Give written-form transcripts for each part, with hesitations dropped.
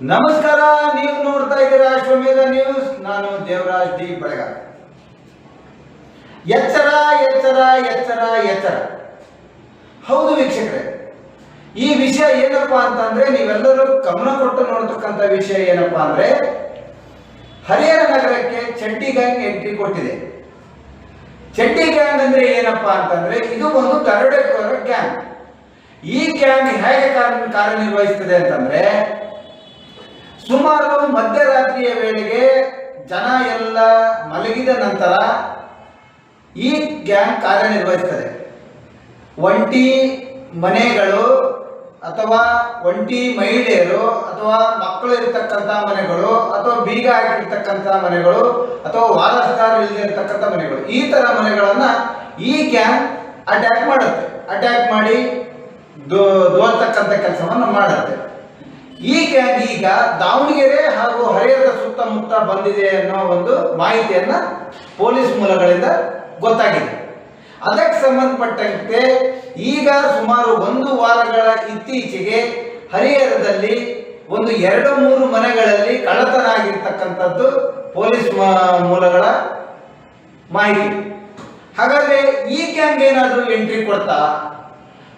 ನಮಸ್ಕಾರ, ನೀವು ನೋಡ್ತಾ ಇದ್ದೀರಾ ಅಶ್ವಮೇಧ ನ್ಯೂಸ್. ನಾನು ದೇವರಾಜ್ ಡಿ ಬೆಳಗಾವಿ. ಎಚ್ಚರ ಎಚ್ಚರ ಎಚ್ಚರ ಎಚ್ಚರ. ಹೌದು ವೀಕ್ಷಕರೇ, ಈ ವಿಷಯ ಏನಪ್ಪಾ ಅಂತಂದ್ರೆ ನೀವೆಲ್ಲರೂ ಗಮನ ಕೊಟ್ಟು ನೋಡ್ತಕ್ಕಂಥ ವಿಷಯ ಏನಪ್ಪಾ ಅಂದ್ರೆ ಹರಿಹರ ನಗರಕ್ಕೆ ಚಡ್ಡಿ ಗ್ಯಾಂಗ್ ಎಂಟ್ರಿ ಕೊಟ್ಟಿದೆ. ಚಡ್ಡಿ ಗ್ಯಾಂಗ್ ಅಂದ್ರೆ ಏನಪ್ಪಾ ಅಂತಂದ್ರೆ ಇದು ಒಂದು ದರೋಡೆಕೋರ ಗ್ಯಾಂಗ್. ಈ ಗ್ಯಾಂಗ್ ಹೇಗೆ ಕಾರ್ಯನಿರ್ವಹಿಸ್ತದೆ ಅಂತಂದ್ರೆ ಸುಮಾರು ಮಧ್ಯರಾತ್ರಿಯ ವೇಳೆಗೆ ಜನ ಎಲ್ಲ ಮಲಗಿದ ನಂತರ ಈ ಗ್ಯಾಂಗ್ ಕಾರ್ಯನಿರ್ವಹಿಸ್ತದೆ. ಒಂಟಿ ಮನೆಗಳು ಅಥವಾ ಒಂಟಿ ಮಹಿಳೆಯರು ಅಥವಾ ಮಕ್ಕಳು ಇರತಕ್ಕಂಥ ಮನೆಗಳು ಅಥವಾ ಬೀಗ ಹಾಕಿರ್ತಕ್ಕಂಥ ಮನೆಗಳು ಅಥವಾ ವಾರಸ್ದಾರ ಇಲ್ಲದಿರ್ತಕ್ಕಂಥ ಮನೆಗಳು, ಈ ತರ ಮನೆಗಳನ್ನ ಈ ಗ್ಯಾಂಗ್ ಅಟ್ಯಾಕ್ ಮಾಡುತ್ತೆ. ಅಟ್ಯಾಕ್ ಮಾಡಿ ದೋಲ್ತಕ್ಕಂಥ ಕೆಲಸವನ್ನು ಮಾಡುತ್ತೆ. ಈ ಗ್ಯಾಂಗ್ ಈಗ ದಾವಣಗೆರೆ ಹಾಗೂ ಹರಿಹರದ ಸುತ್ತಮುತ್ತ ಬಂದಿದೆ ಅನ್ನೋ ಒಂದು ಮಾಹಿತಿಯನ್ನ ಪೊಲೀಸ್ ಮೂಲಗಳಿಂದ ಗೊತ್ತಾಗಿದೆ. ಅದಕ್ಕೆ ಸಂಬಂಧಪಟ್ಟಂತೆ ಈಗ ಸುಮಾರು 1 ವಾರಗಳ ಇತ್ತೀಚೆಗೆ ಹರಿಹರದಲ್ಲಿ ಒಂದು 2-3 ಮನೆಗಳಲ್ಲಿ ಕಳ್ಳತನ ಆಗಿರ್ತಕ್ಕಂಥದ್ದು ಪೊಲೀಸ್ ಮೂಲಗಳ ಮಾಹಿತಿ. ಹಾಗಾದ್ರೆ ಈ ಗ್ಯಾಂಗ್ ಏನಾದರೂ ಎಂಟ್ರಿ ಕೊಡ್ತಾ?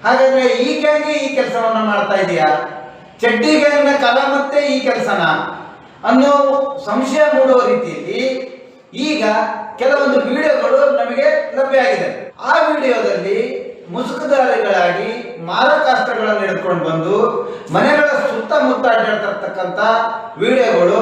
ಹಾಗಾದ್ರೆ ಈ ಗ್ಯಾಂಗ್ ಈ ಕೆಲಸವನ್ನ ಮಾಡ್ತಾ ಇದೆಯಾ? ಚಡ್ಡಿ ಗ್ಯಾಂಗ್ನ ಕಾಲ ಮತ್ತೆ ಈ ಕೆಲಸನ ಅನ್ನೋ ಸಂಶಯ ಮೂಡುವ ರೀತಿಯಲ್ಲಿ ಈಗ ಕೆಲವೊಂದು ವಿಡಿಯೋಗಳು ನಮಗೆ ಲಭ್ಯ ಆಗಿದೆ. ಆ ವಿಡಿಯೋದಲ್ಲಿ ಮುಸುಕುದಾರಿಗಳಾಗಿ ಮಾರಕಾಸ್ತ್ರಗಳನ್ನು ಹಿಡ್ಕೊಂಡು ಬಂದು ಮನೆಗಳ ಸುತ್ತಮುತ್ತ ಅಡ್ಡಾಡ್ತಿರ್ತಕ್ಕಂಥ ವಿಡಿಯೋಗಳು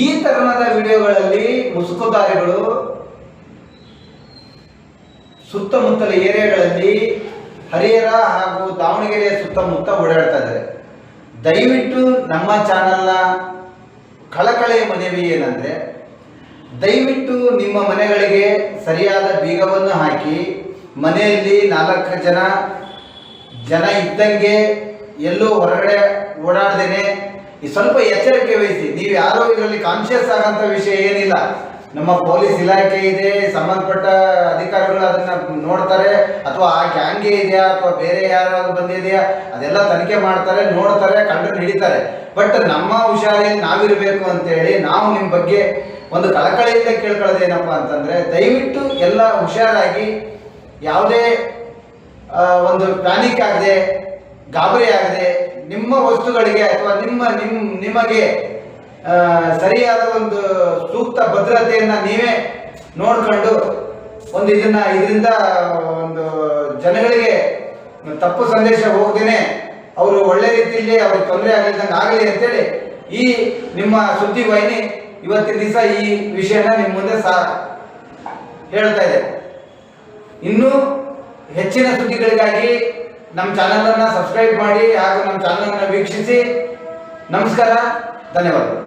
ಈ ತರಹದ ವಿಡಿಯೋಗಳಲ್ಲಿ ಮುಸುಕುದಾರಿಗಳು ಸುತ್ತಮುತ್ತಲ ಏರಿಯಾಗಳಲ್ಲಿ ಹರಿಹರ ಹಾಗೂ ದಾವಣಗೆರೆಯ ಸುತ್ತಮುತ್ತ ಓಡಾಡ್ತಾ ಇದ್ದಾರೆ. ದಯವಿಟ್ಟು ನಮ್ಮ ಚಾನಲ್ನ ಕಳಕಳೆಯ ಮನವಿ ಏನಂದ್ರೆ, ದಯವಿಟ್ಟು ನಿಮ್ಮ ಮನೆಗಳಿಗೆ ಸರಿಯಾದ ಬೀಗವನ್ನು ಹಾಕಿ, ಮನೆಯಲ್ಲಿ 4 ಜನ ಇದ್ದಂಗೆ ಎಲ್ಲೋ ಹೊರಗಡೆ ಓಡಾಡ್ದೇನೆ ಸ್ವಲ್ಪ ಎಚ್ಚರಿಕೆ ವಹಿಸಿ. ನೀವು ಯಾರೋ ಇದರಲ್ಲಿ ಕಾನ್ಶಿಯಸ್ ಆಗಂತ ವಿಷಯ ಏನಿಲ್ಲ. ನಮ್ಮ ಪೊಲೀಸ್ ಇಲಾಖೆ ಇದೆ, ಸಂಬಂಧಪಟ್ಟ ಅಧಿಕಾರಿಗಳು ಅದನ್ನ ನೋಡ್ತಾರೆ, ಅಥವಾ ಆ ಗ್ಯಾಂಗ್ಗೆ ಇದೆಯಾ ಅಥವಾ ಬೇರೆ ಯಾರಾದ್ರೂ ಬಂದಿದೆಯಾ ಅದೆಲ್ಲ ತನಿಖೆ ಮಾಡ್ತಾರೆ, ನೋಡ್ತಾರೆ, ಕಂಡು ಹಿಡಿತಾರೆ. ಬಟ್ ನಮ್ಮ ಹುಷಾರಿಯಲ್ಲಿ ನಾವಿರಬೇಕು ಅಂತೇಳಿ ನಾವು ನಿಮ್ಮ ಬಗ್ಗೆ ಒಂದು ಕಳಕಳಿಯಿಂದ ಕೇಳ್ಕೊಳ್ಳೋದೇನಪ್ಪ ಅಂತಂದ್ರೆ, ದಯವಿಟ್ಟು ಎಲ್ಲ ಹುಷಾರಾಗಿ, ಯಾವುದೇ ಒಂದು ಪ್ಯಾನಿಕ್ ಆಗದೆ, ಗಾಬರಿ ಆಗದೆ, ನಿಮ್ಮ ವಸ್ತುಗಳಿಗೆ ಅಥವಾ ನಿಮಗೆ ಸರಿಯಾದ ಒಂದು ಸೂಕ್ತ ಭದ್ರತೆಯನ್ನ ನೀವೇ ನೋಡ್ಕೊಂಡು ಇದರಿಂದ ಒಂದು ಜನಗಳಿಗೆ ತಪ್ಪು ಸಂದೇಶ ಹೋಗ್ದೇನೆ ಅವರು ಒಳ್ಳೆ ರೀತಿಯಲ್ಲಿ ಅವ್ರಿಗೆ ತೊಂದರೆ ಆಗಲಿದ್ದಂಗೆ ಆಗಲಿ ಅಂತೇಳಿ ಈ ನಿಮ್ಮ ಸುದ್ದಿವಾಹಿನಿ ಇವತ್ತಿನ ದಿವಸ ಈ ವಿಷಯನ ನಿಮ್ಮ ಮುಂದೆ ಹೇಳ್ತಾ ಇದೆ. ಇನ್ನೂ ಹೆಚ್ಚಿನ ಸುದ್ದಿಗಳಿಗಾಗಿ ನಮ್ಮ ಚಾನಲ್ ಅನ್ನ ಸಬ್ಸ್ಕ್ರೈಬ್ ಮಾಡಿ ಹಾಗೂ ನಮ್ಮ ಚಾನಲ್ ಅನ್ನ ವೀಕ್ಷಿಸಿ. ನಮಸ್ಕಾರ, ಧನ್ಯವಾದಗಳು.